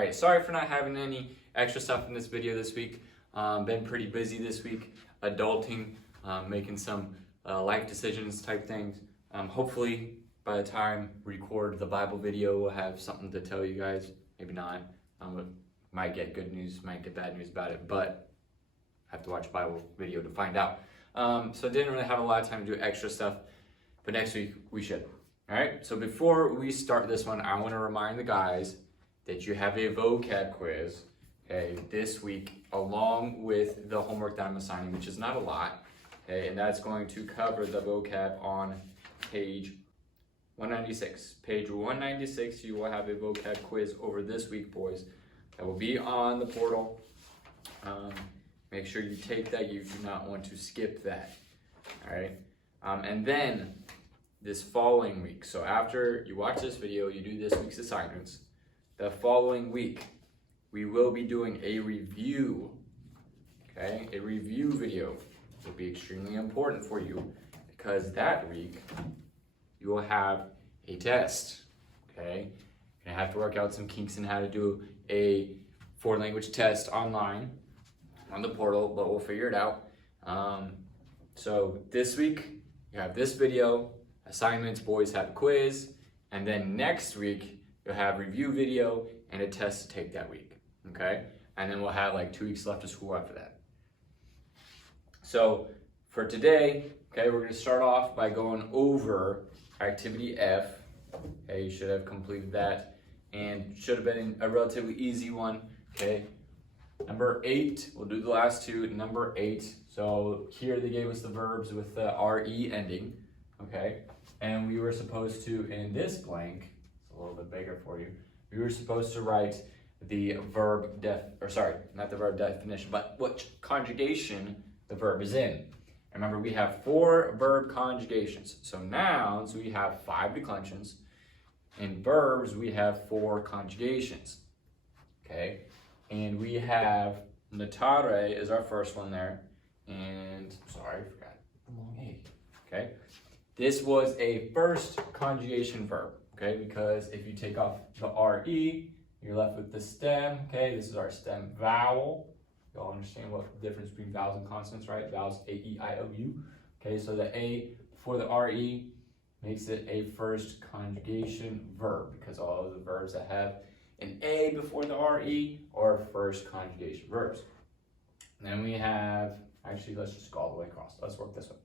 right, sorry for not having any extra stuff in this video this week. Been pretty busy this week, adulting, making some life decisions type things. Hopefully by the time we record the Bible video, we'll have something to tell you guys. Maybe not. Might get good news, might get bad news about it, but I have to watch a Bible video to find out. So I didn't really have a lot of time to do extra stuff, but next week we should. All right, so before we start this one, I want to remind the guys that you have a vocab quiz, okay, this week, along with the homework that I'm assigning, which is not a lot, okay, and that's going to cover the vocab on page 196. Page 196, you will have a vocab quiz over this week, boys. That will be on the portal. Make sure you take that. You do not want to skip that, all right? And then this following week, so after you watch this video, you do this week's assignments, the following week, we will be doing a review, okay? A review video will be extremely important for you because that week you will have a test, okay? You're gonna have to work out some kinks in how to do a foreign language test online on the portal, but we'll figure it out. So this week, you have this video, assignments, boys have a quiz, and then next week, you'll have review video and a test to take that week, okay? And then we'll have like 2 weeks left of school after that. So for today, okay, we're gonna start off by going over activity F. Okay, you should have completed that and should have been a relatively easy one, okay? Number 8, we'll do the last two. Number 8, so here they gave us the verbs with the RE ending, okay? And we were supposed to, in this blank, it's a little bit bigger for you, we were supposed to write the verb not the verb definition, but what conjugation the verb is in. Remember, we have 4 verb conjugations. So nouns, we have 5 declensions. In verbs, we have 4 conjugations, okay? And we have natare is our first one there. And, sorry, I forgot the long A, okay? This was a first conjugation verb, okay? Because if you take off the RE, you're left with the stem, okay? This is our stem vowel. You all understand what the difference between vowels and consonants, right? Vowels, A, E, I, O, U. Okay, so the A before the RE makes it a first conjugation verb because all of the verbs that have an A before the RE are first conjugation verbs. And then we have, actually, let's just go all the way across. Let's work this way.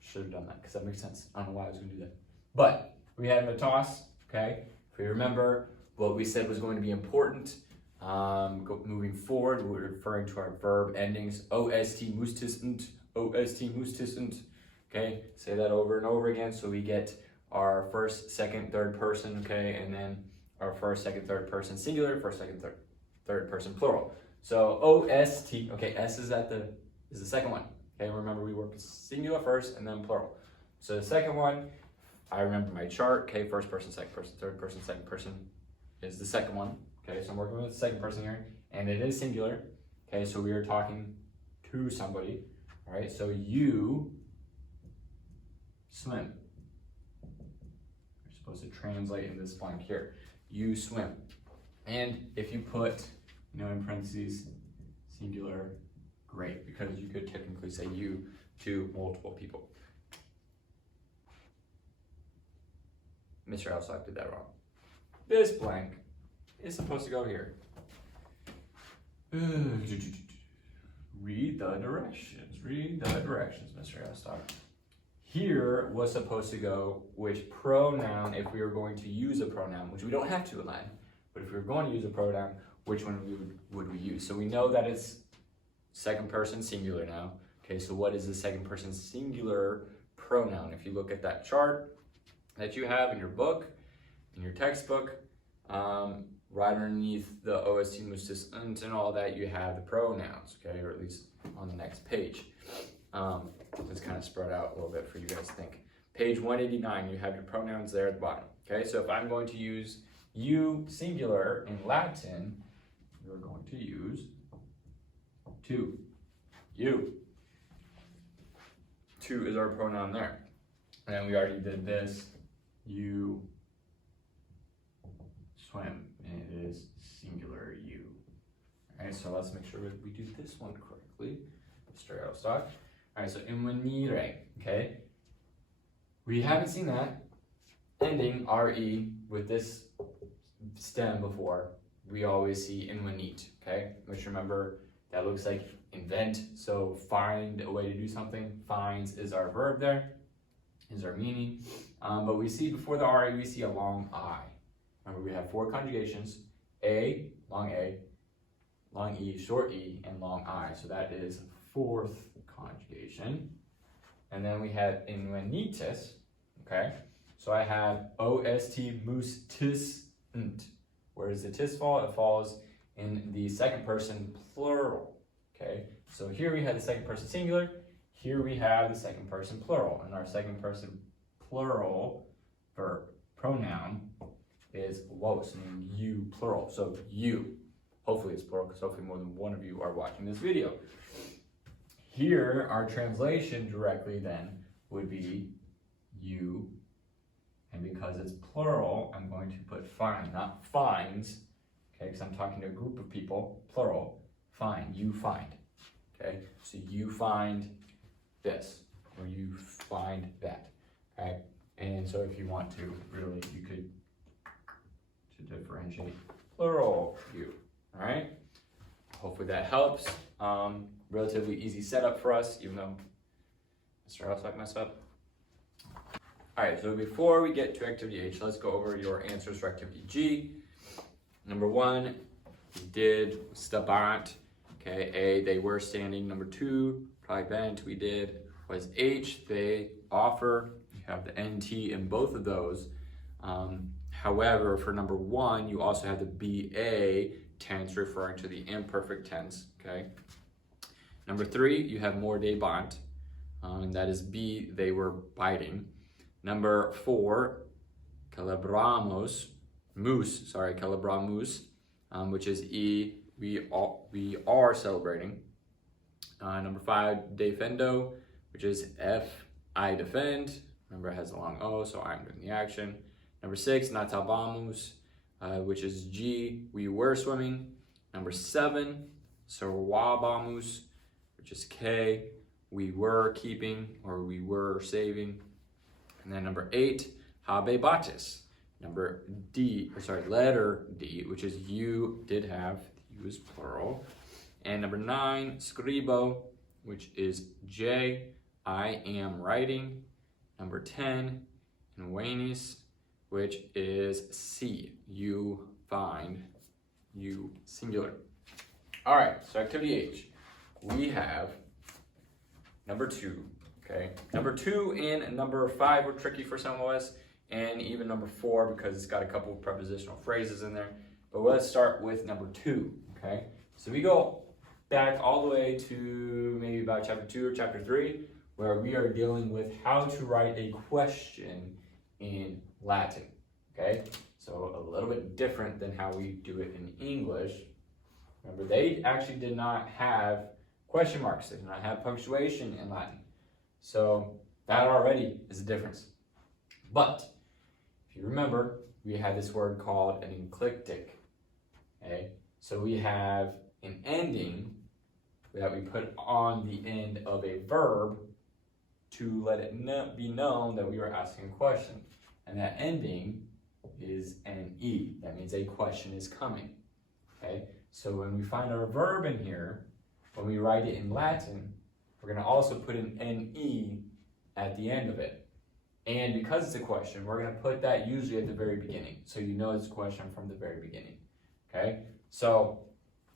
Should have done that because that makes sense. I don't know why I was going to do that. But we had natas, okay? If you remember what we said was going to be important, moving forward, we're referring to our verb endings, OST mustisent, OST mustisent. Okay, say that over and over again so we get our first, second, third person, okay, and then our first, second, third person singular, first, second, third person plural. So OST, okay, S is the second one. Okay, remember we work singular first and then plural. So the second one, I remember my chart, okay, first person, second person, third person, second person is the second one. Okay, so I'm working with the second person here, and it is singular. Okay, so we are talking to somebody. All right, so you swim. You're supposed to translate in this blank here. You swim. And if you put, in parentheses, singular, great, because you could technically say you to multiple people. Mr. Alsock did that wrong. This blank is supposed to go here. Read the directions. Read the directions, Mr. Alstock. Here was supposed to go which pronoun, if we were going to use a pronoun, which we don't have to in Latin, but if we were going to use a pronoun, which one would we use? So we know that it's second person singular now. Okay, so what is the second person singular pronoun? If you look at that chart that you have in your book, in your textbook, right underneath the OST mustisent and all that, you have the pronouns, okay, or at least on the next page. It's kind of spread out a little bit for you guys to think. Page 189, you have your pronouns there at the bottom, okay? So if I'm going to use you singular in Latin, you're going to use to, you. To is our pronoun there. And then we already did this, you swim, and it is singular you. All right, so let's make sure we do this one correctly. Straight out of stock. All right, so invenire, okay? We haven't seen that ending re with this stem before. We always see invenit, okay? Which remember, that looks like invent, so find a way to do something. Finds is our verb there, is our meaning. But we see before the re, we see a long I. Remember, we have 4 conjugations, a, long e, short e, and long I. So that is 4th conjugation. And then we have invenitus, okay? So I have ost, mus, tis, nt. Where does the tis fall? It falls in the second person plural, okay? So here we have the second person singular, here we have the second person plural, and our second person plural verb pronoun is vos, meaning you plural, so you. Hopefully it's plural, because hopefully more than one of you are watching this video. Here, our translation directly then would be you, and because it's plural, I'm going to put find, not finds, okay, because I'm talking to a group of people, plural, find, you find, okay? So you find this, or you find that, okay? And so if you want to, really, you could, to differentiate, plural you, all right? Hopefully that helps. Relatively easy setup for us, even though Mr. House might mess up. All right, so before we get to activity H, let's go over your answers for activity G. Number 1, we did stabant. Okay, A, they were standing. Number 2, probably bent, we did. Was H, they offer. You have the NT in both of those. However, for number 1, you also have the BA tense referring to the imperfect tense, okay? Number 3, you have more de bant, and that is B, they were biting. Number 4, celebramos, which is E, we are celebrating. Number 5, defendo, which is F, I defend. Remember, it has a long O, so I'm doing the action. Number 6, nadávamos, which is G, we were swimming. Number 7, salvábamos, which is K, we were keeping, or we were saving. And then number 8, habebatis. Letter D, which is you did have, you is plural. And number 9, scribo, which is J, I am writing. Number 10, invenis, which is C, you find, you singular. All right, so activity H, we have number 2, okay? Number 2 and number 5 were tricky for some of us, and even number 4 because it's got a couple of prepositional phrases in there. But let's start with number 2, okay? So we go back all the way to maybe about chapter 2 or chapter 3, where we are dealing with how to write a question in Latin, okay? So a little bit different than how we do it in English. Remember, they actually did not have question marks. They did not have punctuation in Latin. So that already is a difference. But if you remember, we had this word called an enclitic, okay? So we have an ending that we put on the end of a verb to let it be known that we were asking a question. And that ending is an E. That means a question is coming, okay? So when we find our verb in here, when we write it in Latin, we're gonna also put an NE at the end of it. And because it's a question, we're gonna put that usually at the very beginning. So you know it's a question from the very beginning, okay? So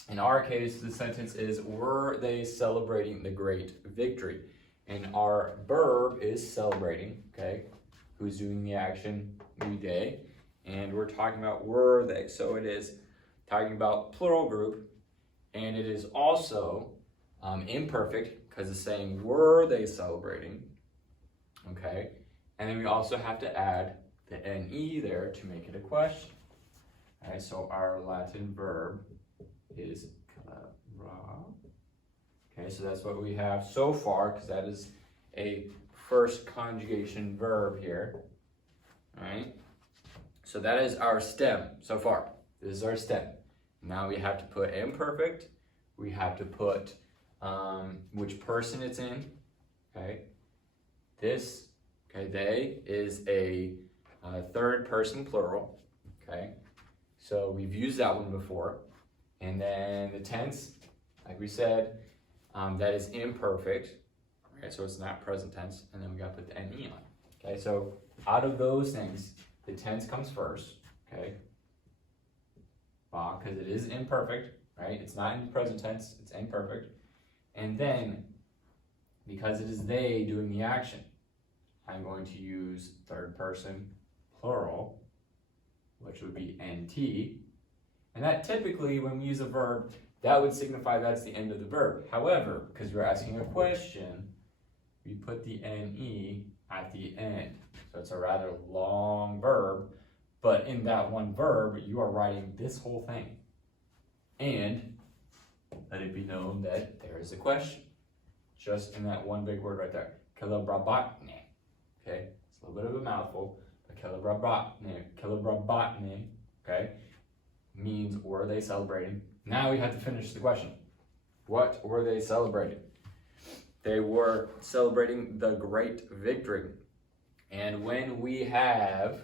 in our case, the sentence is, were they celebrating the great victory? And our verb is celebrating, okay? Who's doing the action? We, they. And we're talking about were they. So it is talking about plural group, and it is also imperfect because it's saying were they celebrating, okay? And then we also have to add the NE there to make it a question. All right, so our Latin verb is celebra. Okay, so that's what we have so far, because that is a first conjugation verb here. All right, so that is our stem so far. This is our stem. Now we have to put imperfect. We have to put which person it's in, okay? This, okay, they is a third person plural, okay? So we've used that one before. And then the tense, like we said, that is imperfect, right? So it's not present tense, and then we gotta put the NE on, okay? So out of those things, the tense comes first, okay? Because it is imperfect, right? It's not in the present tense, it's imperfect. And then, because it is they doing the action, I'm going to use third person plural, which would be NT. And that typically, when we use a verb, that would signify that's the end of the verb. However, because you're asking a question, we put the NE at the end. So it's a rather long verb, but in that one verb, you are writing this whole thing. And let it be known that there is a question. Just in that one big word right there. Celebrabotne. Okay? It's a little bit of a mouthful, but celebrabotne, okay, means were they celebrating? Now we have to finish the question. What were they celebrating? They were celebrating the great victory. And when we have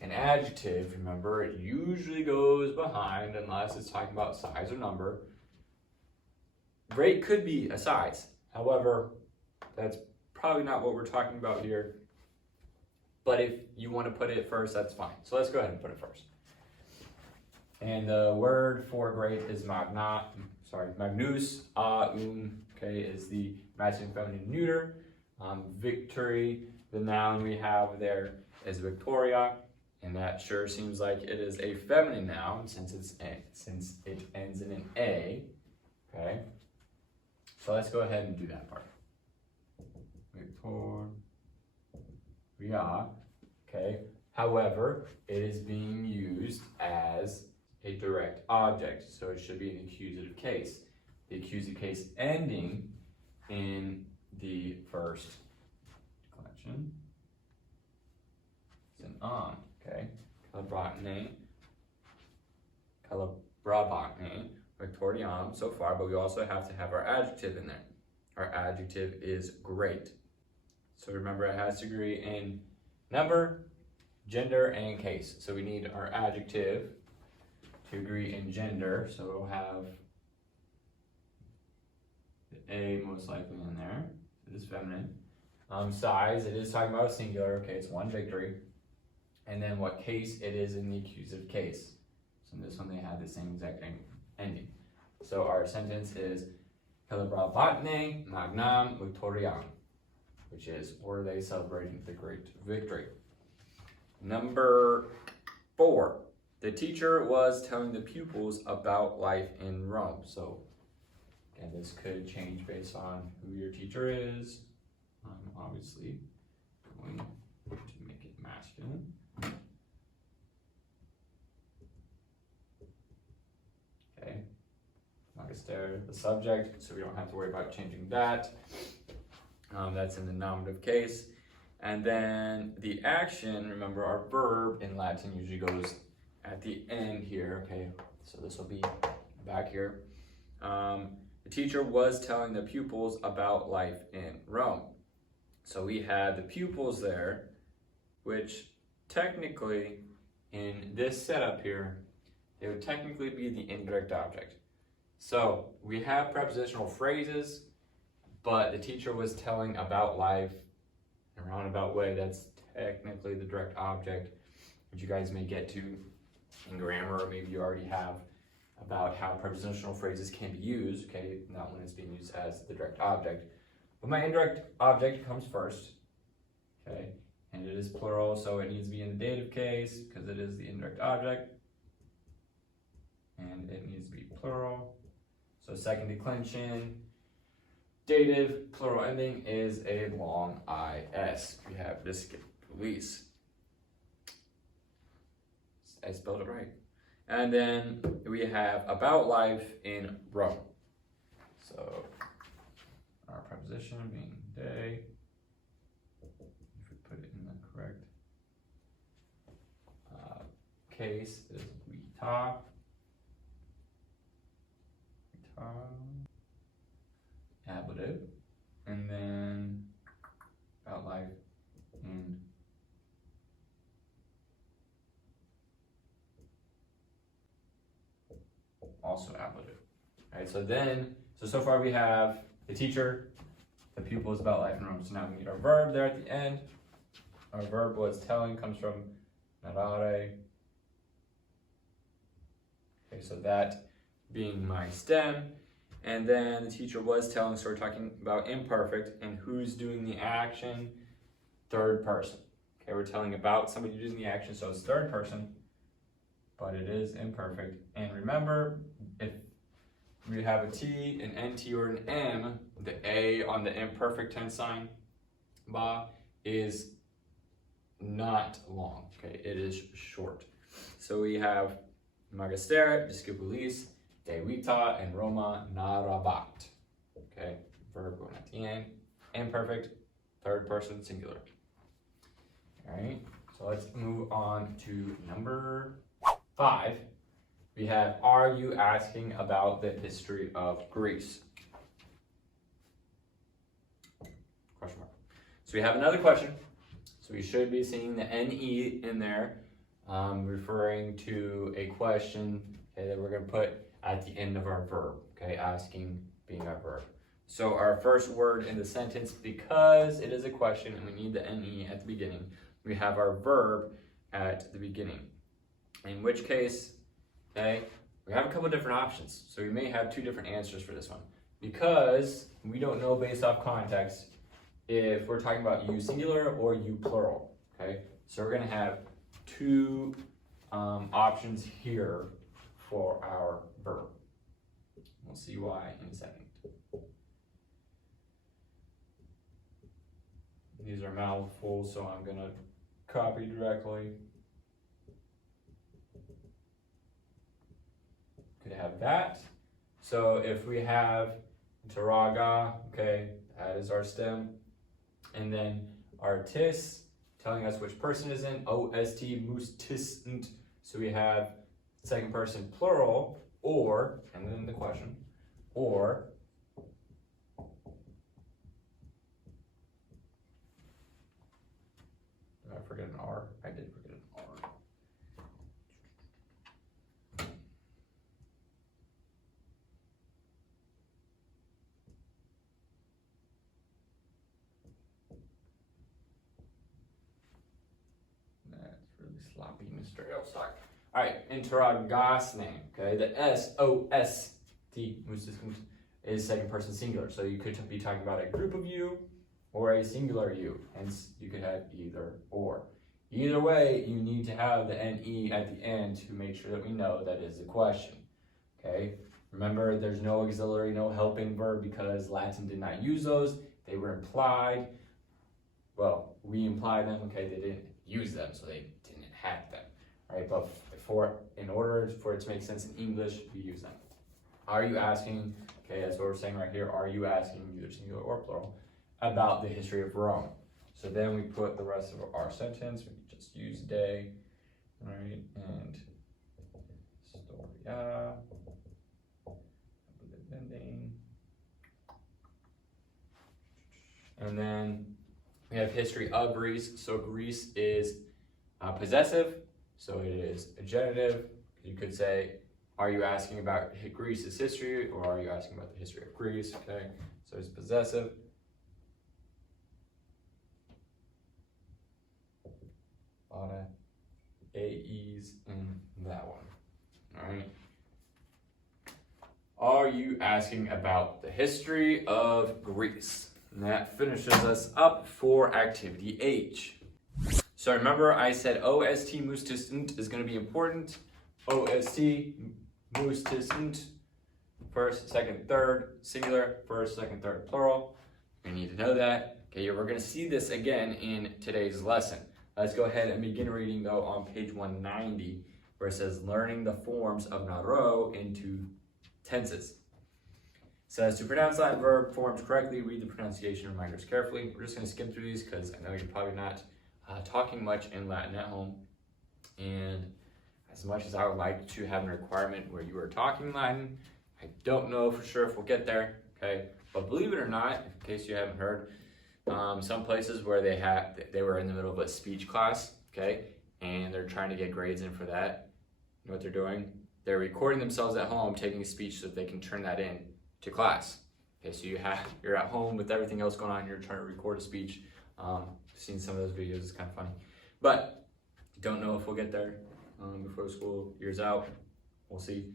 an adjective, remember, it usually goes behind unless it's talking about size or number. Great could be a size. However, that's probably not what we're talking about here. But if you want to put it first, that's fine. So let's go ahead and put it first. And the word for great is magnus, okay, is the masculine, feminine, neuter. Victory, the noun we have there is Victoria, and that sure seems like it is a feminine noun since it ends in an A, okay? So let's go ahead and do that part. Victoria, okay? However, it is being used as a direct object, so it should be an accusative case. The accusative case ending in the first declension is an on, okay? Celebrabotne, Victoriam so far, but we also have to have our adjective in there. Our adjective is great. So remember, it has to agree in number, gender, and case. So we need our adjective to agree in gender. So we'll have the A most likely in there. It is feminine. Size, it is talking about a singular. Okay, it's one victory. And then what case it is in the accusative case. So in this one, they have the same exact ending. So our sentence is Celebrabotne magnam victoriam, which is, were they celebrating the great victory? Number 4, the teacher was telling the pupils about life in Rome. So again, this could change based on who your teacher is. I'm obviously going to make it masculine. Okay, Magister, the subject, so we don't have to worry about changing that. That's in the nominative case. And then the action, remember our verb in Latin usually goes at the end here, okay? So this will be back here. The teacher was telling the pupils about life in Rome. So we had the pupils there, which technically in this setup here, it would technically be the indirect object. So we have prepositional phrases, but the teacher was telling about life in a roundabout way. That's technically the direct object, which you guys may get to in grammar, or maybe you already have, about how prepositional phrases can be used, okay, not when it's being used as the direct object. But my indirect object comes first, okay, and it is plural, so it needs to be in the dative case because it is the indirect object, and it needs to be plural. So second declension, dative, plural ending is a long IS. We have biscuit police. I spelled it right. And then we have about life in Rome. So our preposition being day, if we put it in the correct case, is vita. also ablative. Right, so far we have the teacher, the pupil is about life in Rome. So now we need our verb there at the end. Our verb was telling, comes from narrare. Okay, so that being my stem. And then the teacher was telling, so we're talking about imperfect, and who's doing the action? Third person. Okay, we're telling about somebody doing the action, so it's third person, but it is imperfect. And remember, if we have a T, an NT, or an M, the A on the imperfect tense sign, ba, is not long, okay? It is short. So we have Magister, discipulis, de vita, and Roma narabat. Okay, verb going at the end. Imperfect, third person, singular. All right, so let's move on to number 5. We have, are you asking about the history of Greece? Question mark. So we have another question. So we should be seeing the NE in there, referring to a question, okay, that we're going to put at the end of our verb. Okay, asking being our verb. So our first word in the sentence, because it is a question and we need the NE at the beginning, we have our verb at the beginning. In which case, okay, we have a couple different options. So we may have 2 different answers for this one, because we don't know based off context if we're talking about you singular or you plural. Okay, so we're going to have 2 options here for our verb. We'll see why in a second. These are mouthfuls, so I'm going to copy directly. Could have that. So if we have taraga, okay, that is our stem. And then our tis, telling us which person is in, ost, mus, tisnt. So we have second person plural, or, and then the question, or, did I forget an R? I did forget an R. Sloppy Mr. Elstock. All right, interrogasne, okay? The S-O-S-T is second person singular. So you could be talking about a group of you or a singular you. Hence, you could have either or. Either way, you need to have the NE at the end to make sure that we know that is a question, okay? Remember, there's no auxiliary, no helping verb because Latin did not use those. They were implied. Well, we implied them, okay? They didn't use them, so they didn't have them, right? But in order for it to make sense in English, we use them. Are you asking, okay, that's what we're saying right here, are you asking, either singular or plural, about the history of Rome? So then we put the rest of our sentence, we can just use de, right, and storia, ending. And then we have history of Greece. So Greece is possessive, so it is a genitive. You could say, are you asking about Greece's history, or are you asking about the history of Greece? Okay, so it's possessive. A lot of AEs in that one. All right. Are you asking about the history of Greece? And that finishes us up for activity H. So remember I said OST mustisnt is going to be important. OST mustisnt, first, second, third, singular, first, second, third, plural. You need to know that. Okay, we're going to see this again in today's lesson. Let's go ahead and begin reading though on page 190, where it says learning the forms of naro into tenses. It says to pronounce Latin verb forms correctly, read the pronunciation reminders carefully. We're just going to skim through these because I know you're probably not talking much in Latin at home. And as much as I would like to have a requirement where you are talking Latin, I don't know for sure if we'll get there, okay? But believe it or not, in case you haven't heard, some places where they were in the middle of a speech class, okay? And they're trying to get grades in for that. You know what they're doing? they're recording themselves at home taking a speech so that they can turn that in to class. Okay, so you're at home with everything else going on, you're trying to record a speech. Seen some of those videos, it's kind of funny. But don't know if we'll get there before the school year's out. We'll see.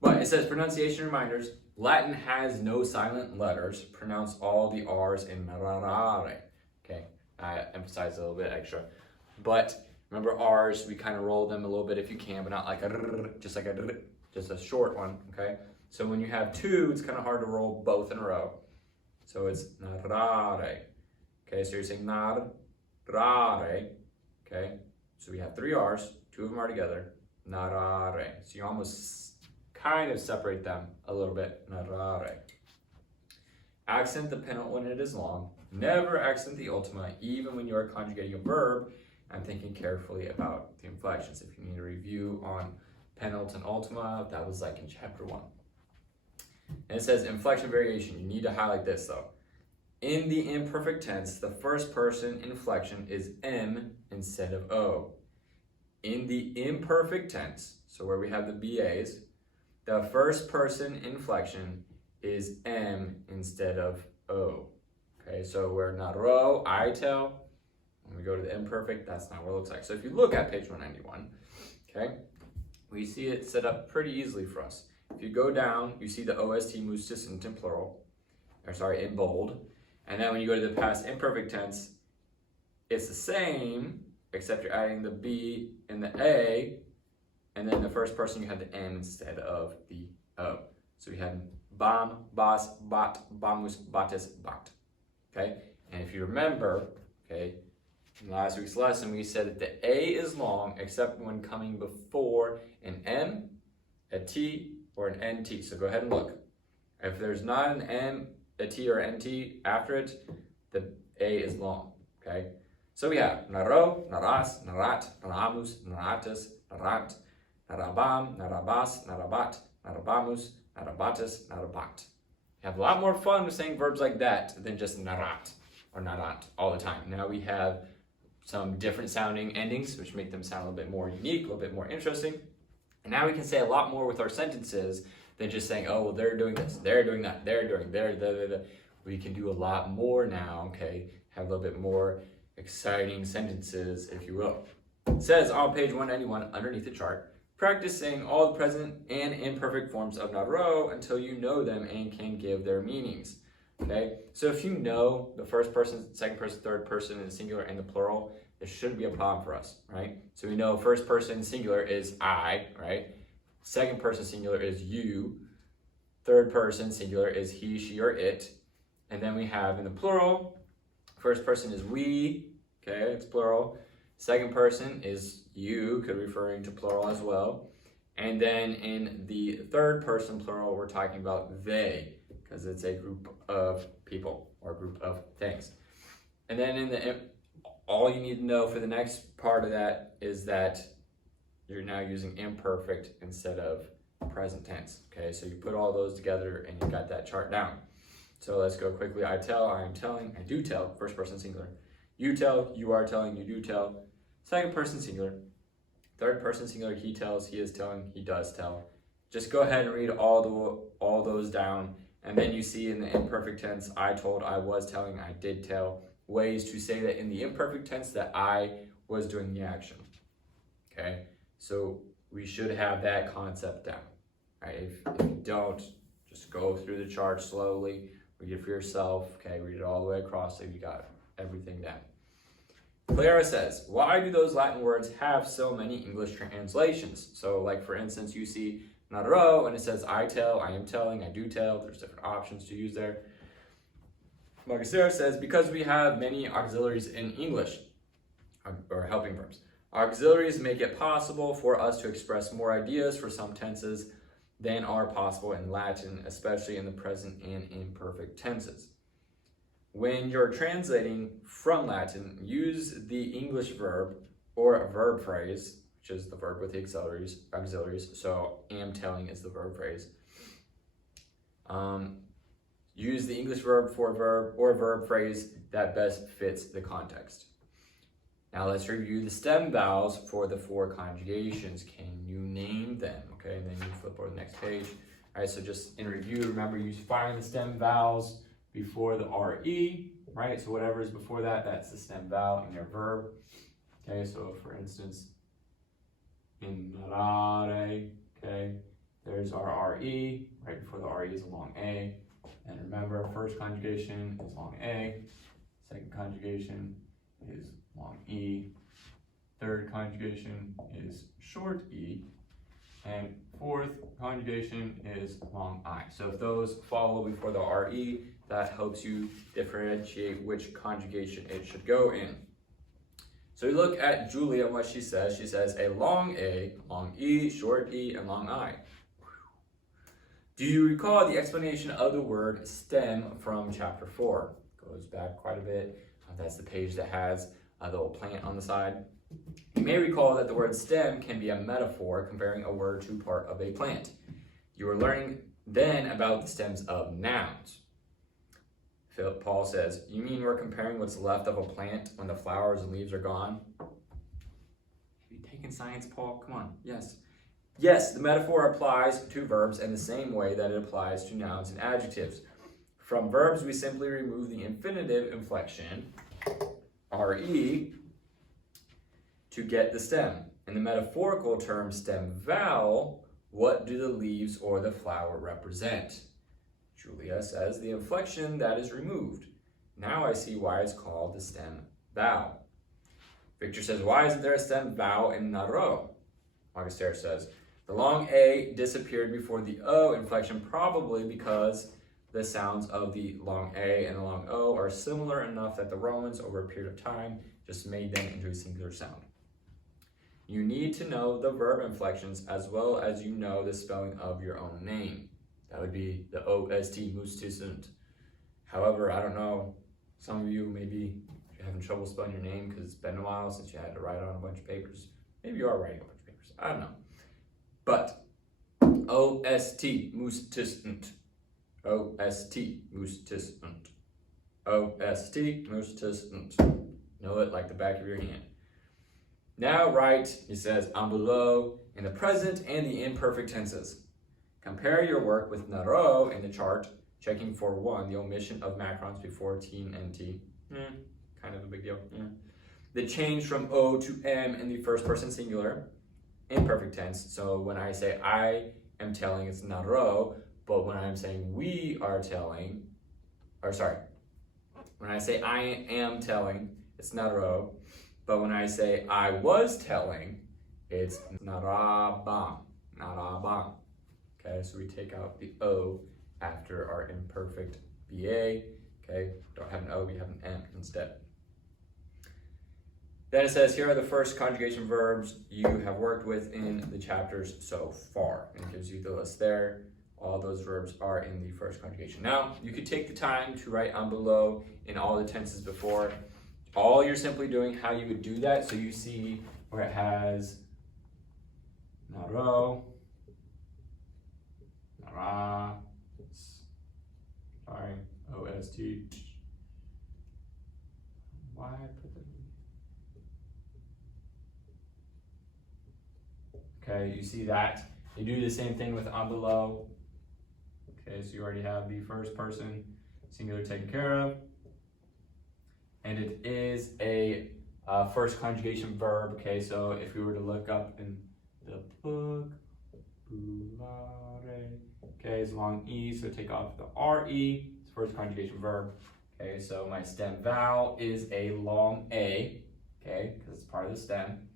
But it says pronunciation reminders. Latin has no silent letters. Pronounce all the R's in rarare. Okay, I emphasize a little bit extra. But remember R's, we kind of roll them a little bit if you can, but not like a just like just a short one, okay? So when you have two, it's kind of hard to roll both in a row. So it's narare. Okay, so you're saying narare. Okay, so we have three R's, two of them are together. Narare. So you almost kind of separate them a little bit. Narare. Accent the penult when it is long. Never accent the ultima, even when you are conjugating a verb and thinking carefully about the inflections. If you need a review on penult and ultima, that was like in chapter 1. And it says inflection variation. You need to highlight this though. In the imperfect tense, the first person inflection is M instead of O. In the imperfect tense, so where we have the BAs, the first person inflection is M instead of O. Okay, so we're not ro, I tell. When we go to the imperfect, that's not what it looks like. So if you look at page 191, okay, we see it set up pretty easily for us. If you go down, you see the OST moves to distant in plural, or sorry, in bold. And then when you go to the past imperfect tense, it's the same, except you're adding the B and the A, and then the first person you had the M instead of the O. So we had bam, bas, bat, bamus, batis, bat. Okay? And if you remember, okay, in last week's lesson, we said that the A is long except when coming before an M, a T, or an NT. So go ahead and look. If there's not an M, a T, or NT after it, the A is long. Okay? So we have naro, naras, narat, naramus, naratus, narant, narabam, narabas, narabat, narabamus, narabatus, narabat. You have a lot more fun with saying verbs like that than just narat or narant all the time. Now we have some different sounding endings, which make them sound a little bit more unique, a little bit more interesting. And now we can say a lot more with our sentences than just saying, oh, well, they're doing this, they're doing that, they're doing, they're. We can do a lot more now, okay? Have a little bit more exciting sentences, if you will. It says on page 191, underneath the chart, practice saying all the present and imperfect forms of naro until you know them and can give their meanings. Okay, so if you know the first person, second person, third person in the singular and the plural, this shouldn't be a problem for us, right? So we know first person singular is I, right? Second person singular is you. Third person singular is he, she, or it. And then we have in the plural, first person is we, okay, it's plural. Second person is you, could referring to plural as well. And then in the third person plural, we're talking about they, because it's a group of people or group of things. And then in the all you need to know for the next part of that is that you're now using imperfect instead of present tense. Okay, so you put all those together and you got that chart down. So let's go quickly. I tell, I am telling, I do tell, first person singular. You tell, you are telling, you do tell. Second person singular. Third person singular, he tells, he is telling, he does tell. Just go ahead and read all those down. And then you see in the imperfect tense, I told, I was telling, I did tell. Ways to say that in the imperfect tense that I was doing the action. Okay, so we should have that concept down. Right? If you don't, just go through the chart slowly, read it for yourself. Okay, read it all the way across so you got everything down. Clara says, why do those Latin words have so many English translations? So like for instance, you see naro and it says I tell, I am telling, I do tell. There's different options to use there. Marcusera says, because we have many auxiliaries in English, or helping verbs. Auxiliaries make it possible for us to express more ideas for some tenses than are possible in Latin, especially in the present and imperfect tenses. When you're translating from Latin, use the English verb or a verb phrase, which is the verb with the auxiliaries. So am telling is the verb phrase. Use the English verb for a verb or verb phrase that best fits the context. Now let's review the stem vowels for the 4 conjugations. Can you name them? Okay, and then you flip over to the next page. All right, so just in review, remember you find the stem vowels before the RE, right? So whatever is before that, that's the stem vowel in your verb. Okay, so for instance, imparare, okay, there's our RE, right before the RE is a long A. And remember, first conjugation is long A, second conjugation is long E, third conjugation is short E, and fourth conjugation is long I. So if those follow before the RE, that helps you differentiate which conjugation it should go in. So we look at Julia and what she says. She says a long A, long E, short E, and long I. Do you recall the explanation of the word stem from chapter 4? Goes back quite a bit. That's the page that has the little plant on the side. You may recall that the word stem can be a metaphor comparing a word to part of a plant. You were learning then about the stems of nouns. Paul says, you mean we're comparing what's left of a plant when the flowers and leaves are gone? Have you taken science, Paul? Come on, yes. Yes, the metaphor applies to verbs in the same way that it applies to nouns and adjectives. From verbs, we simply remove the infinitive inflection, RE, to get the stem. In the metaphorical term stem vowel, what do the leaves or the flower represent? Julia says the inflection that is removed. Now I see why it's called the stem vowel. Victor says, why isn't there a stem vowel in naro? Augustaire says, the long A disappeared before the O inflection, probably because the sounds of the long A and the long O are similar enough that the Romans, over a period of time, just made them into a singular sound. You need to know the verb inflections as well as you know the spelling of your own name. That would be the OST, mustisent. However, I don't know, some of you maybe you're having trouble spelling your name because it's been a while since you had to write it on a bunch of papers. Maybe you are writing a bunch of papers, I don't know. But OST, mustisent. OST, mustisent. OST, mustisent. Know it like the back of your hand. Now write, he says, on below in the present and the imperfect tenses. Compare your work with naro in the chart, checking for 1, the omission of macrons before T and NT. Kind of a big deal. The change from O to M in the first person singular, imperfect tense. So when I say I am telling, it's naro, but when I'm saying we are telling, when I say I am telling, it's naro, but when I say I was telling, it's narabam, narabam. Okay, so we take out the O after our imperfect BA. Okay, don't have an O, we have an M instead. Then it says, here are the first conjugation verbs you have worked with in the chapters so far. And it gives you the list there. All those verbs are in the first conjugation. Now, you could take the time to write on below in all the tenses before. All you're simply doing how you would do that. So you see where it has naro, nara, OST. Why I put that? Okay, you see that. You do the same thing with on below. Okay, so you already have the first person singular taken care of. And it is a first conjugation verb. Okay, so if we were to look up in the book, okay, it's long E, so take off the RE, it's first conjugation verb. Okay, so my stem vowel is a long A, okay, because it's part of the stem.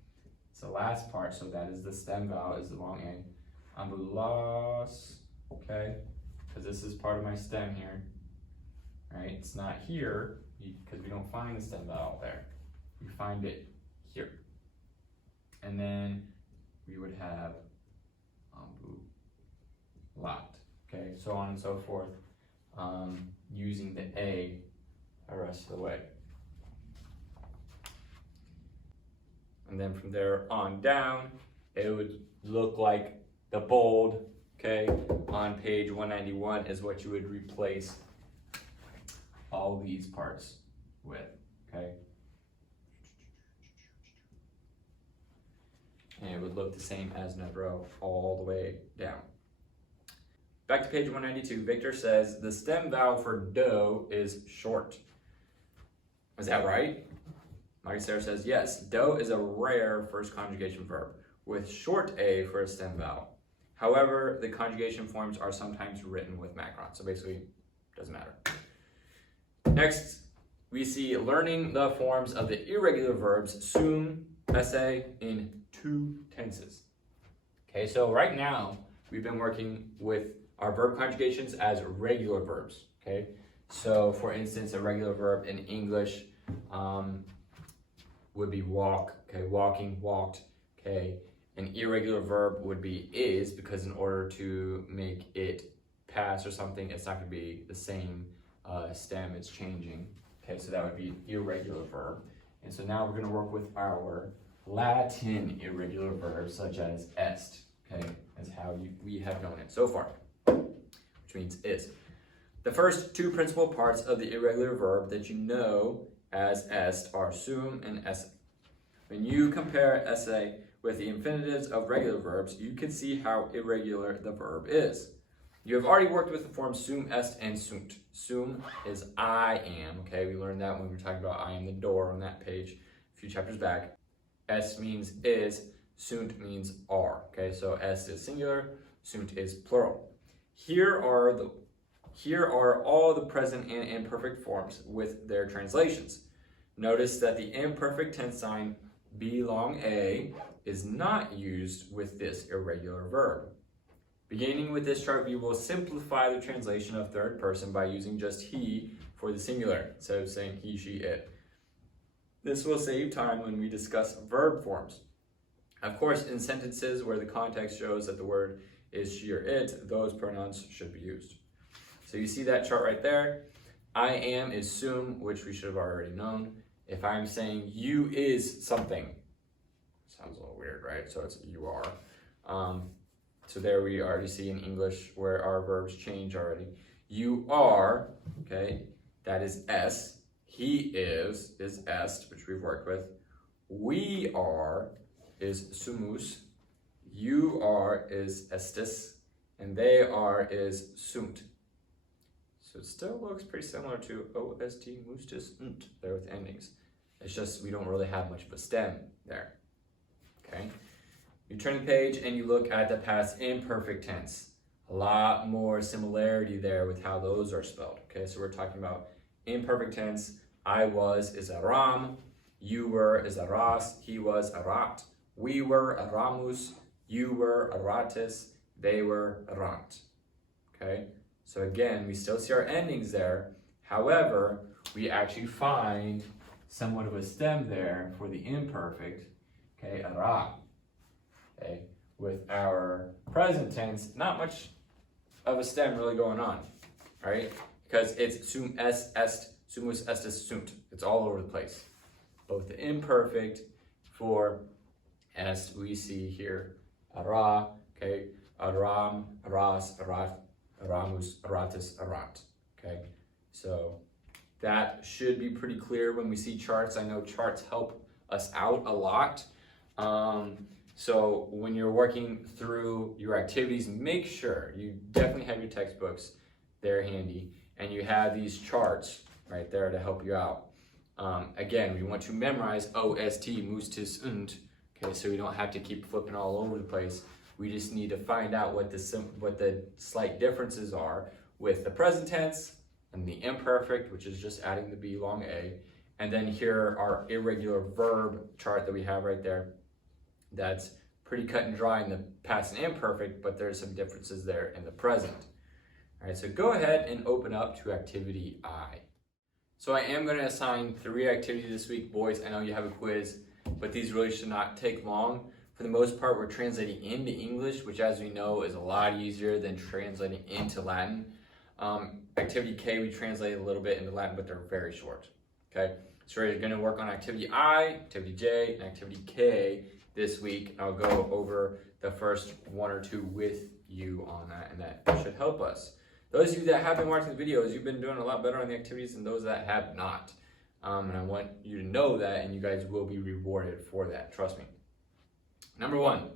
It's the last part, so that is the stem vowel, is the long A. Ambulas, okay, because this is part of my stem here, right? It's not here, because we don't find the stem vowel there. We find it here. And then we would have lot, okay, so on and so forth, using the A the rest of the way. And then from there on down, it would look like the bold, okay, on page 191 is what you would replace all these parts with, okay. would look the same as in a row all the way down. Back to page 192, Victor says the stem vowel for do is short. Is that right? Mike Sarah says yes, do is a rare first conjugation verb with short a for a stem vowel. However, the conjugation forms are sometimes written with macron, so basically it doesn't matter. Next, we see learning the forms of the irregular verbs sum, esse in 2 tenses. Okay, so right now we've been working with our verb conjugations as regular verbs. Okay, so for instance, a regular verb in English would be walk. Okay, walking, walked. Okay, an irregular verb would be is, because in order to make it pass or something, it's not going to be the same stem, it's changing. Okay, so that would be an irregular verb. And so now we're going to work with our Latin irregular verbs such as est. Okay, that's how we have known it so far, which means is. The first 2 principal parts of the irregular verb that you know as est are sum and esse. When you compare esse with the infinitives of regular verbs, you can see how irregular the verb is. You have already worked with the forms sum, est, and sunt. Sum is I am, okay? We learned that when we were talking about I am the door on that page a few chapters back. Est means is, sunt means are, okay? So est is singular, sunt is plural. Here are all the present and imperfect forms with their translations. Notice that the imperfect tense sign be long a is not used with this irregular verb. Beginning with this chart, we will simplify the translation of third person by using just he for the singular, instead of saying he, she, it. This will save time when we discuss verb forms. Of course, in sentences where the context shows that the word is she or it, those pronouns should be used. So you see that chart right there. I am is sum, which we should have already known. If I'm saying you is something, sounds a little weird, right? So it's you are. So there we already see in English where our verbs change already. You are, okay, that is es. He is est, which we've worked with. We are is sumus. You are is estis. And they are is sunt. So it still looks pretty similar to ost, mustis, unt, there with endings. It's just we don't really have much of a stem there, okay? You turn the page and you look at the past imperfect tense. A lot more similarity there with how those are spelled, okay? So we're talking about imperfect tense. I was is aram, you were is aras, he was arat, we were aramus, you were aratis, they were arant, okay? So again, we still see our endings there. However, we actually find somewhat of a stem there for the imperfect, okay, ara. Okay, with our present tense, not much of a stem really going on, right? Because it's sum, est, sumus, estis, sunt. It's all over the place. Both the imperfect for est, we see here, ara, okay, aram, aras, arat, aramus, aratus, arant, okay? So that should be pretty clear when we see charts. I know charts help us out a lot. So when you're working through your activities, make sure you definitely have your textbooks there handy and you have these charts right there to help you out. Again, we want to memorize ost, mustis, und, okay, so we don't have to keep flipping all over the place. We just need to find out what the slight differences are with the present tense and the imperfect, which is just adding the be long a. And then here our irregular verb chart that we have right there. That's pretty cut and dry in the past and imperfect, but there's some differences there in the present. All right, so go ahead and open up to activity I. So I am going to assign 3 activities this week. Boys, I know you have a quiz, but these really should not take long. For the most part, we're translating into English, which as we know is a lot easier than translating into Latin. Activity K, we translate a little bit into Latin, but they're very short, okay? So we're going to work on activity I, activity J, and activity K this week. I'll go over the first 1 or 2 with you on that, and that should help us. Those of you that have been watching the videos, you've been doing a lot better on the activities than those that have not. And I want you to know that, and you guys will be rewarded for that, trust me. Number 1,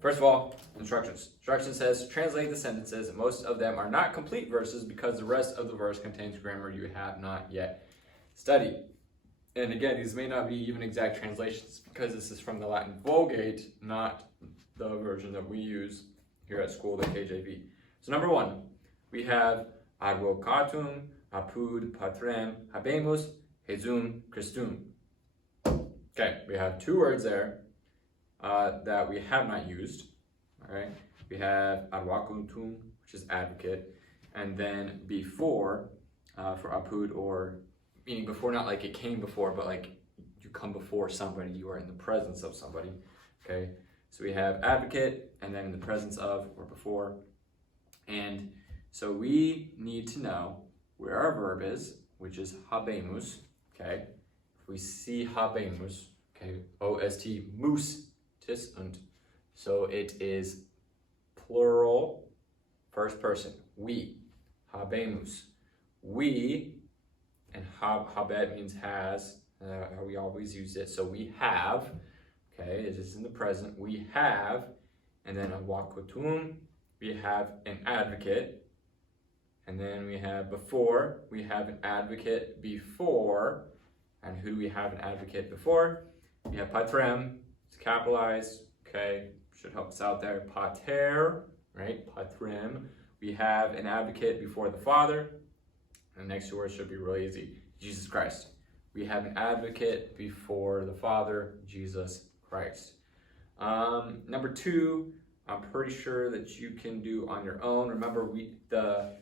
first of all, instructions. Instruction says, translate the sentences. Most of them are not complete verses because the rest of the verse contains grammar you have not yet studied. And again, these may not be even exact translations because this is from the Latin Vulgate, not the version that we use here at school, the KJV. So number one, we have advocatum, apud patrem, habemus, Jesum Christum. Okay, we have two words there that we have not used. All right, we have advocatum, which is advocate, and then before for apud, or meaning before, not like it came before, but like you come before somebody, you are in the presence of somebody. Okay, so we have advocate, and then in the presence of, or before. And so we need to know where our verb is, which is habemus. Okay, if we see habemus, okay, O-S-T, mus, tis und. So it is plural, first person, we, habemus. We, and habet means has, how we always use it. So we have, okay, it is in the present, we have, and then advocatum, we have an advocate, and then we have before, we have an advocate before, and who do we have an advocate before? We have patrem, it's capitalized, okay, should help us out there, pater, right, patrem. We have an advocate before the Father, and the next two words should be really easy, Jesus Christ. We have an advocate before the Father, Jesus Christ. Number two, I'm pretty sure that you can do on your own. Remember, the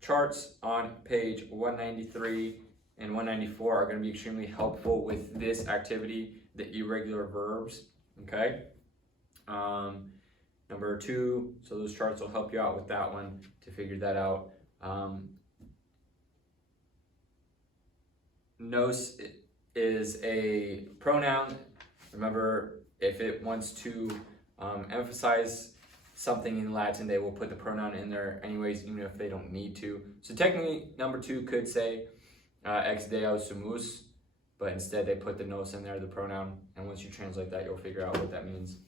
charts on page 193 and 194 are going to be extremely helpful with this activity, the irregular verbs, okay? Number two, so those charts will help you out with that one to figure that out. Nos is a pronoun. Remember, if it wants to emphasize something in Latin, they will put the pronoun in there anyways, even if they don't need to. So technically, number two could say ex deo sumus, but instead they put the nos in there, the pronoun, and once you translate that, you'll figure out what that means.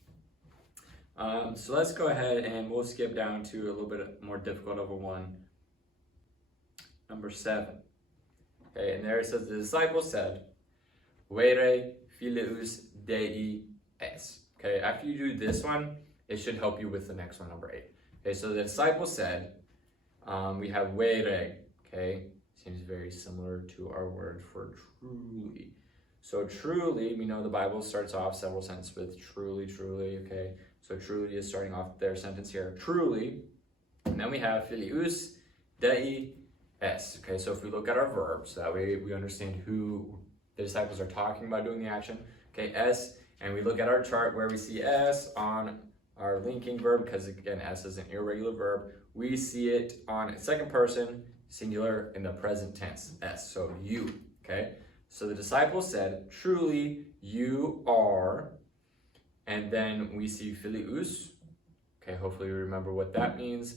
So let's go ahead and we'll skip down to a little bit more difficult of a one. Number 7. Okay, and there it says, the disciple said, Vere filius Dei es. Okay, after you do this one, it should help you with the next one, number 8. Okay, so the disciple said, we have vere, okay, seems very similar to our word for truly. So truly, we know the Bible starts off several sentences with truly, truly, okay. So truly is starting off their sentence here, truly. And then we have filius Dei es. Okay, so if we look at our verbs, that way we understand who the disciples are talking about doing the action. Okay, es, and we look at our chart where we see s on our linking verb, because again, s is an irregular verb. We see it on second person, singular, in the present tense, s, so you, okay? So the disciples said, truly you are, and then we see filius, okay, hopefully you remember what that means.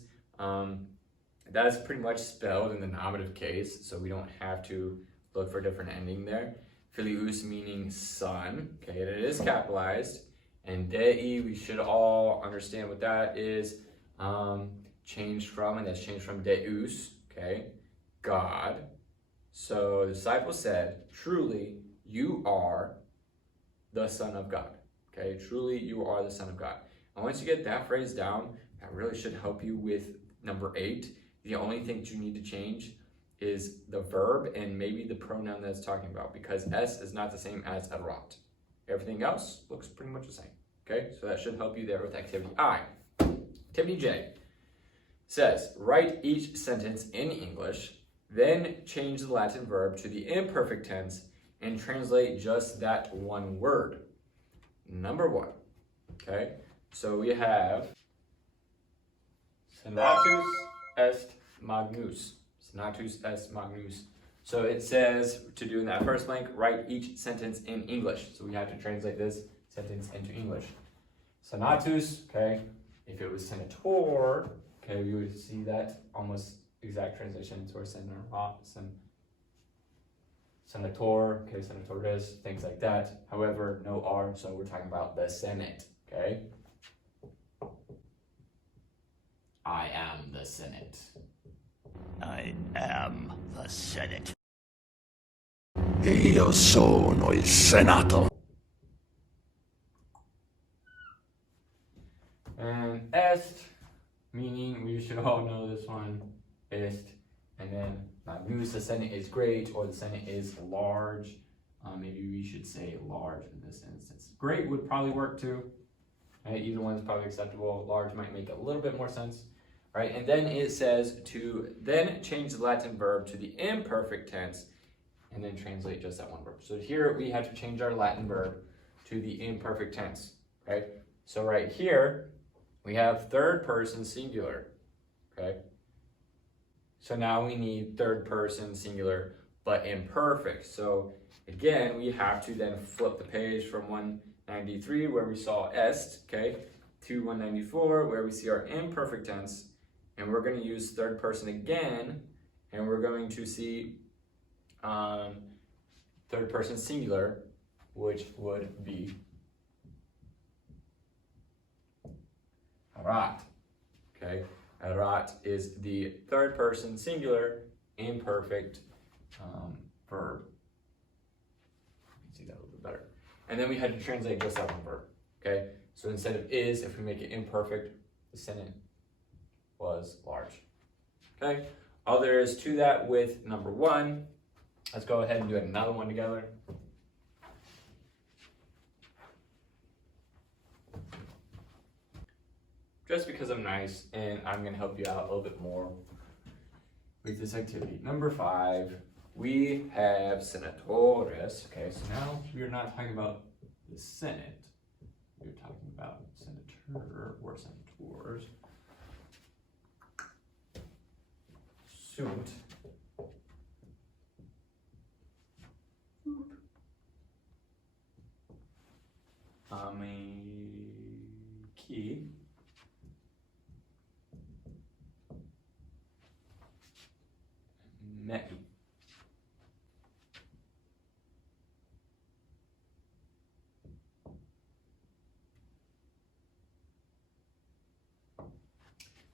That's pretty much spelled in the nominative case, so we don't have to look for a different ending there. Filius meaning son, okay, and it is capitalized. And Dei, we should all understand what that is changed from, and that's changed from Deus, okay, God. So the disciple said, truly you are the Son of God, okay, truly you are the Son of God. And once you get that phrase down, that really should help you with number 8. The only thing that you need to change is the verb and maybe the pronoun that it's talking about, because s is not the same as adrot. Everything else looks pretty much the same. Okay, so that should help you there with activity I. Activity J says, write each sentence in English, then change the Latin verb to the imperfect tense and translate just that one word. Number 1. Okay, so we have senatus est magnus. Senatus est magnus. So it says to do in that first blank, write each sentence in English. So we have to translate this sentence into English. Senatus, okay, if it was senator, okay, we would see that almost exact translation to our senator, okay, senatores, things like that. However, no R, so we're talking about the Senate, okay? I am the Senate. I am the Senate. Io sono il Senato. And est, meaning, we should all know this one, est, and then news the Senate is great, or the Senate is large. Maybe we should say large in this instance. Great would probably work too. Right? Either one is probably acceptable. Large might make a little bit more sense. Right? And then it says to then change the Latin verb to the imperfect tense and then translate just that one verb. So here we have to change our Latin verb to the imperfect tense. Right? So right here we have third person singular. Okay? So now we need third person singular but imperfect. So again, we have to then flip the page from 193 where we saw est, okay, to 194 where we see our imperfect tense, and we're going to use third person again, and we're going to see third person singular, which would be erat, okay. Erat is the third person singular imperfect verb. See that a little bit better. And then we had to translate just that one verb. Okay? So instead of is, if we make it imperfect, the Senate was large. Okay? All there is to that with number one. Let's go ahead and do another one together. Just because I'm nice and I'm going to help you out a little bit more with this activity. Number 5. We have senatores. Okay, so now we're not talking about the Senate. We're talking about senator or senators. Sunt. Amici. Mei.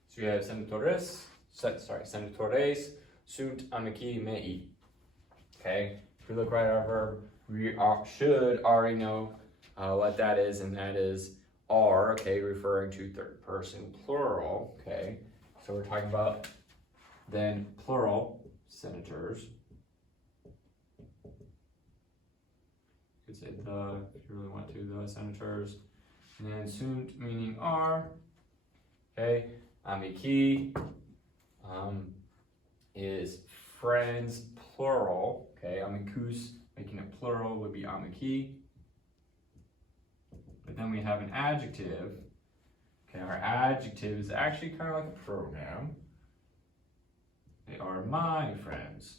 So we have senatores, senatores, sunt amici mei. Okay, if we look right at our verb, we should already know what that is, and that is are, okay, referring to third person plural, okay. So we're talking about then plural senators. You could say the, if you really want to, the senators. And then sunt meaning are, okay. Amici is friends, plural. Okay, amicus, making it plural, would be amici. But then we have an adjective. Okay, our adjective is actually kind of like a pronoun. They are my friends.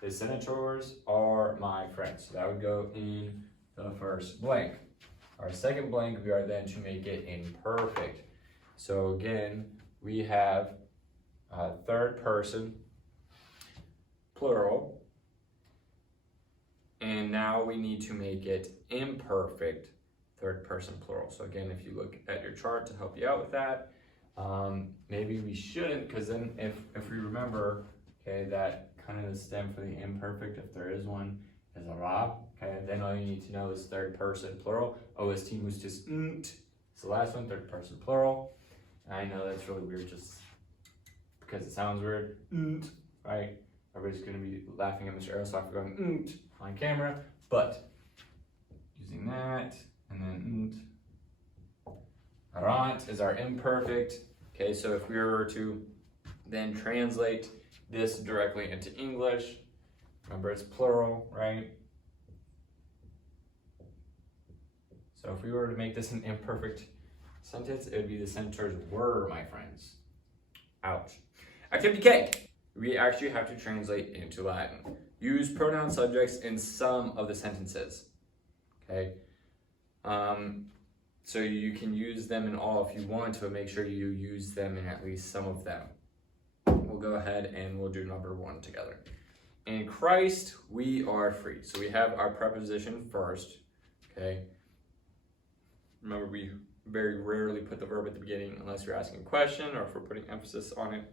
The senators are my friends. So that would go in the first blank. Our second blank, we are then to make it imperfect. So again, we have third person, plural, and now we need to make it imperfect, third person plural. So again, if you look at your chart to help you out with that, maybe we shouldn't, because then if we remember, okay, that kind of the stem for the imperfect, if there is one, is a ra, okay, then all you need to know is third person plural. Ost mustis nt. It's the last one, third person plural. I know that's really weird just because it sounds weird, right? Everybody's going to be laughing at Mr. Aerosoft for going on camera, but using that, and then arant is our imperfect. Okay, so if we were to then translate this directly into English, remember it's plural, right? So if we were to make this an imperfect sentence, it would be the senators were my friends. Ouch. Activity K. We actually have to translate into Latin. Use pronoun subjects in some of the sentences. Okay. So you can use them in all if you want to, but make sure you use them in at least some of them. We'll go ahead and we'll do number 1 together. In Christ, we are free. So we have our preposition first. Okay. Remember, we very rarely put the verb at the beginning unless you're asking a question or if we're putting emphasis on it.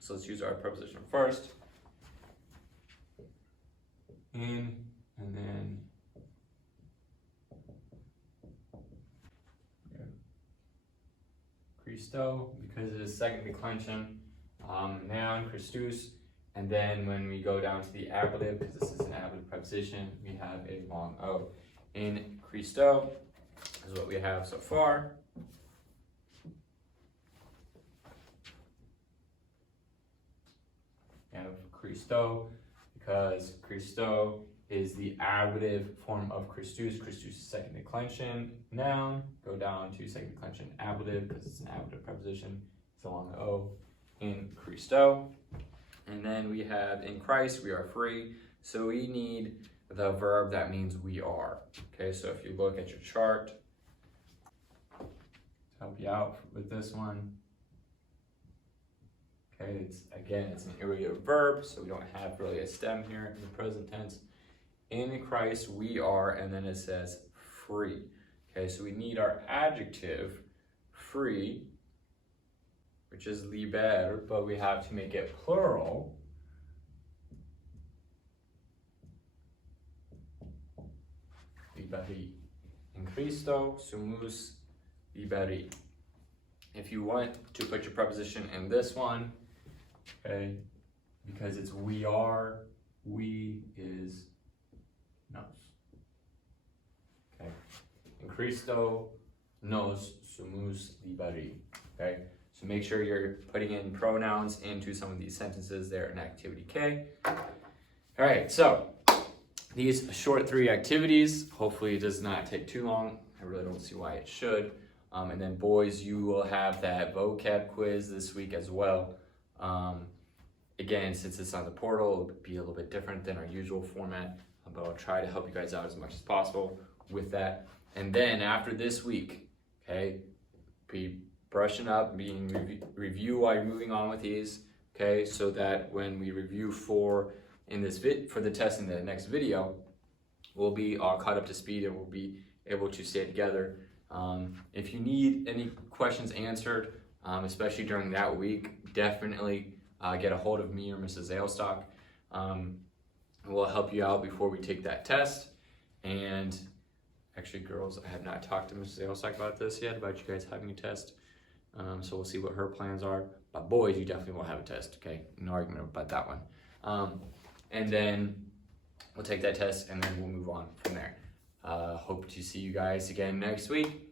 So let's use our preposition first. In, and then Christo, because it is second declension. Noun, Christus. And then when we go down to the ablative, because this is an ablative preposition, we have a long O. In Christo is what we have so far. We have Christo, because Christo is the ablative form of Christus. Christus is second declension noun. Go down to second declension ablative, because it's an ablative preposition. It's a long O. In Christo. And then we have in Christ, we are free. So we need the verb that means we are. Okay, so if you look at your chart, to help you out with this one. Okay, it's an irregular verb, so we don't have really a stem here in the present tense. In Christ, we are, and then it says free. Okay, so we need our adjective, free, which is liber, but we have to make it plural. Liberi. In Christo sumus liberi. If you want to put your preposition in this one, okay, because it's we are, we is nos. Okay. In Christo nos sumus liberi. Okay. So make sure you're putting in pronouns into some of these sentences there in activity K. All right, so these short 3 activities, hopefully it does not take too long. I really don't see why it should. And then boys, you will have that vocab quiz this week as well. Again, since it's on the portal, it'll be a little bit different than our usual format, but I'll try to help you guys out as much as possible with that. And then after this week, okay, be brushing up, review while you're moving on with these, okay, so that when we review for the test in the next video, we'll be all caught up to speed and we'll be able to stay together. If you need any questions answered, especially during that week, definitely get a hold of me or Mrs. Ailstock. We'll help you out before we take that test. And actually, girls, I have not talked to Mrs. Ailstock about this yet, about you guys having a test. So we'll see what her plans are. But boys, you definitely won't have a test, okay? No argument about that one. And then we'll take that test and then we'll move on from there. Hope to see you guys again next week.